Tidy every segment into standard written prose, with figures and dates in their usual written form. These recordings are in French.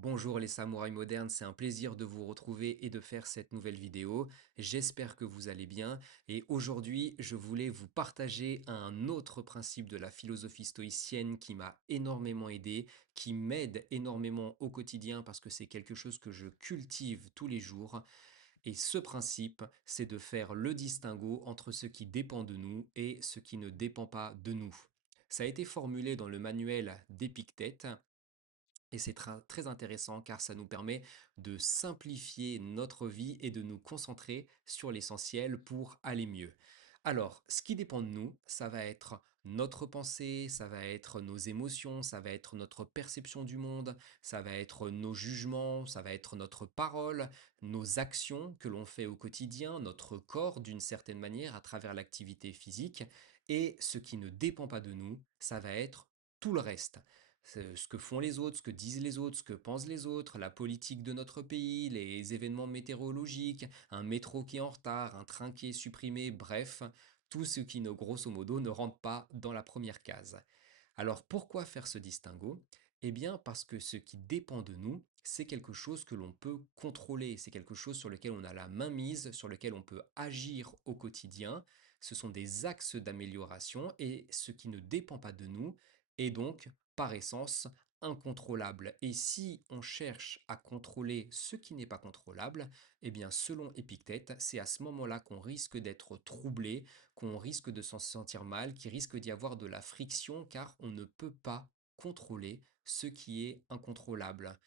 Bonjour les samouraïs modernes, c'est un plaisir de vous retrouver et de faire cette nouvelle vidéo. J'espère que vous allez bien et aujourd'hui je voulais vous partager un autre principe de la philosophie stoïcienne qui m'a énormément aidé, qui m'aide énormément au quotidien parce que c'est quelque chose que je cultive tous les jours. Et ce principe, c'est de faire le distinguo entre ce qui dépend de nous et ce qui ne dépend pas de nous. Ça a été formulé dans le manuel d'Épictète et c'est très intéressant car ça nous permet de simplifier notre vie et de nous concentrer sur l'essentiel pour aller mieux. Alors, ce qui dépend de nous, ça va être notre pensée, ça va être nos émotions, ça va être notre perception du monde, ça va être nos jugements, ça va être notre parole, nos actions que l'on fait au quotidien, notre corps d'une certaine manière à travers l'activité physique. Et ce qui ne dépend pas de nous, ça va être tout le reste. Ce que font les autres, ce que disent les autres, ce que pensent les autres, la politique de notre pays, les événements météorologiques, un métro qui est en retard, un train qui est supprimé, bref, tout ce qui, grosso modo, ne rentre pas dans la première case. Alors pourquoi faire ce distinguo? Eh bien parce que ce qui dépend de nous, c'est quelque chose que l'on peut contrôler, c'est quelque chose sur lequel on a la main mise, sur lequel on peut agir au quotidien. Ce sont des axes d'amélioration et ce qui ne dépend pas de nous est donc, par essence, incontrôlable. Et si on cherche à contrôler ce qui n'est pas contrôlable, eh bien selon Épictète, c'est à ce moment-là qu'on risque d'être troublé, qu'on risque de s'en sentir mal, qu'il risque d'y avoir de la friction car on ne peut pas contrôler ce qui est incontrôlable.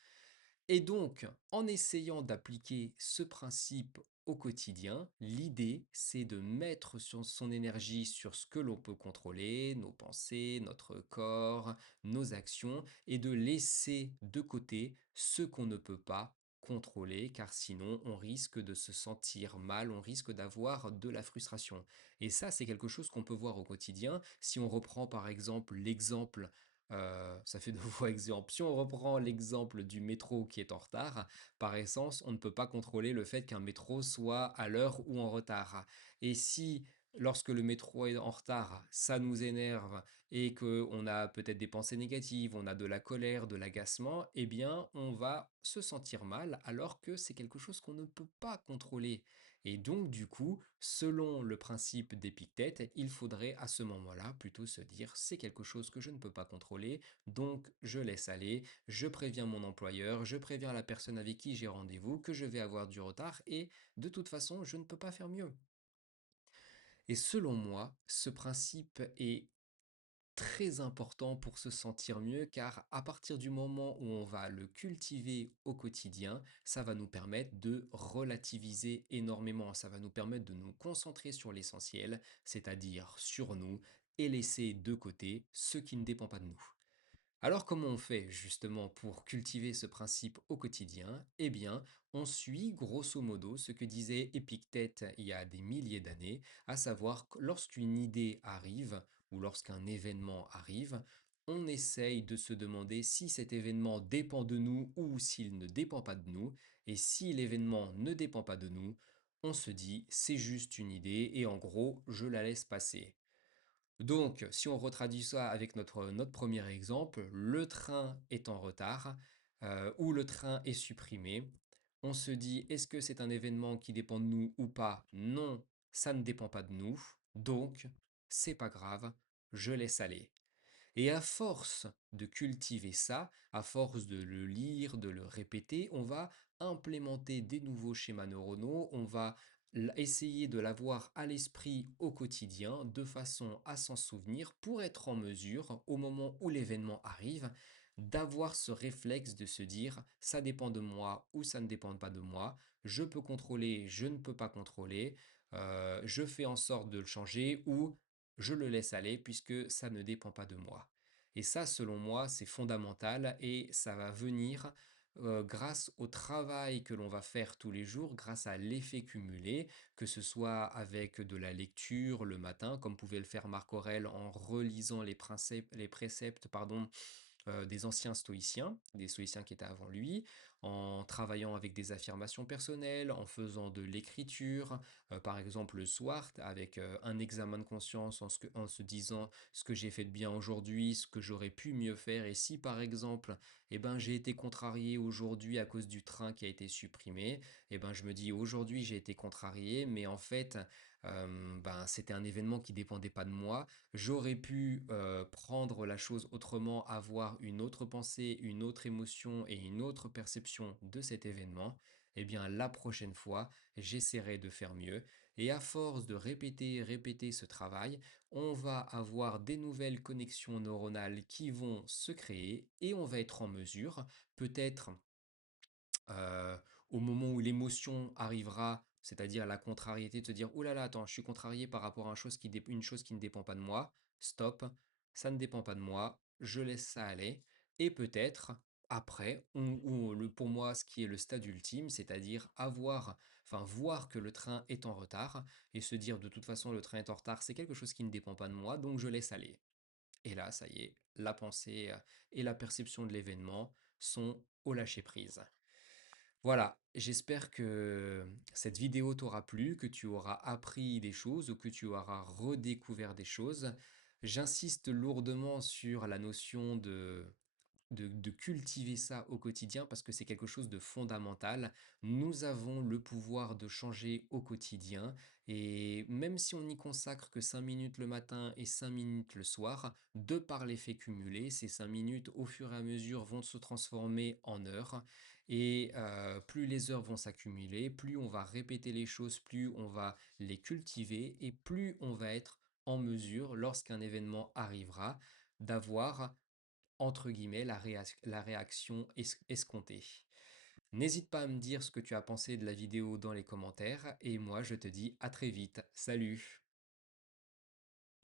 Et donc, en essayant d'appliquer ce principe au quotidien, l'idée, c'est de mettre son énergie sur ce que l'on peut contrôler, nos pensées, notre corps, nos actions, et de laisser de côté ce qu'on ne peut pas contrôler, car sinon on risque de se sentir mal, on risque d'avoir de la frustration. Et ça, c'est quelque chose qu'on peut voir au quotidien. Si on reprend par exemple l'exemple ça fait 2 fois exemple. Si on reprend l'exemple du métro qui est en retard, par essence, on ne peut pas contrôler le fait qu'un métro soit à l'heure ou en retard. Et si, lorsque le métro est en retard, ça nous énerve et qu'on a peut-être des pensées négatives, on a de la colère, de l'agacement, eh bien, on va se sentir mal alors que c'est quelque chose qu'on ne peut pas contrôler. Et donc, du coup, selon le principe d'Épictète, il faudrait à ce moment-là plutôt se dire c'est quelque chose que je ne peux pas contrôler, donc je laisse aller, je préviens mon employeur, je préviens la personne avec qui j'ai rendez-vous que je vais avoir du retard et de toute façon, je ne peux pas faire mieux. Et selon moi, ce principe est très important pour se sentir mieux car à partir du moment où on va le cultiver au quotidien, ça va nous permettre de relativiser énormément. Ça va nous permettre de nous concentrer sur l'essentiel, c'est-à-dire sur nous, et laisser de côté ce qui ne dépend pas de nous. Alors comment on fait justement pour cultiver ce principe au quotidien? Eh bien, on suit grosso modo ce que disait Épictète il y a des milliers d'années, à savoir que lorsqu'une idée arrive ou lorsqu'un événement arrive, on essaye de se demander si cet événement dépend de nous ou s'il ne dépend pas de nous. Et si l'événement ne dépend pas de nous, on se dit c'est juste une idée et en gros, je la laisse passer. Donc, si on retraduit ça avec notre premier exemple, le train est en retard, ou le train est supprimé. On se dit: «Est-ce que c'est un événement qui dépend de nous ou pas?» Non, ça ne dépend pas de nous, donc c'est pas grave, je laisse aller. Et à force de cultiver ça, à force de le lire, de le répéter, on va implémenter des nouveaux schémas neuronaux, on va essayer de l'avoir à l'esprit au quotidien de façon à s'en souvenir pour être en mesure, au moment où l'événement arrive, d'avoir ce réflexe de se dire ça dépend de moi ou ça ne dépend pas de moi, je peux contrôler, je ne peux pas contrôler, je fais en sorte de le changer ou je le laisse aller puisque ça ne dépend pas de moi. Et ça, selon moi, c'est fondamental et ça va venir grâce au travail que l'on va faire tous les jours, grâce à l'effet cumulé, que ce soit avec de la lecture le matin, comme pouvait le faire Marc Aurèle en relisant les préceptes, pardon, des anciens stoïciens, des stoïciens qui étaient avant lui, en travaillant avec des affirmations personnelles, en faisant de l'écriture, par exemple le soir, avec un examen de conscience en se disant ce que j'ai fait de bien aujourd'hui, ce que j'aurais pu mieux faire, et si par exemple, Eh ben, j'ai été contrarié aujourd'hui à cause du train qui a été supprimé. Eh ben, je me dis: «Aujourd'hui, j'ai été contrarié, mais en fait, ben, c'était un événement qui dépendait pas de moi. J'aurais pu, prendre la chose autrement, avoir une autre pensée, une autre émotion et une autre perception de cet événement. Eh bien, la prochaine fois, j'essaierai de faire mieux et à force de répéter, répéter ce travail, on va avoir des nouvelles connexions neuronales qui vont se créer et on va être en mesure, peut-être Heu, au moment où l'émotion arrivera, c'est-à-dire la contrariété de se dire: «Ouh là là, attends, je suis contrarié par rapport à un chose qui dép une chose qui ne dépend pas de moi. Stop, ça ne dépend pas de moi, je laisse ça aller» et peut-être après, pour moi, ce qui est le stade ultime, c'est-à-dire voir que le train est en retard et se dire: «De toute façon, le train est en retard, c'est quelque chose qui ne dépend pas de moi, donc je laisse aller» et là, ça y est, la pensée, et la perception de l'événement sont au lâcher prise. Voilà, j'espère que cette vidéo t'aura plu, que tu auras appris des choses ou que tu auras redécouvert des choses. J'insiste lourdement sur la notion de cultiver ça au quotidien parce que c'est quelque chose de fondamental. Nous avons le pouvoir de changer au quotidien et même si on n'y consacre que 5 minutes le matin et 5 minutes le soir, de par l'effet cumulé, ces 5 minutes au fur et à mesure vont se transformer en heures et plus les heures vont s'accumuler, plus on va répéter les choses, plus on va les cultiver et plus on va être en mesure, lorsqu'un événement arrivera, d'avoir entre guillemets, la réaction escomptée. N'hésite pas à me dire ce que tu as pensé de la vidéo dans les commentaires et moi je te dis à très vite. Salut!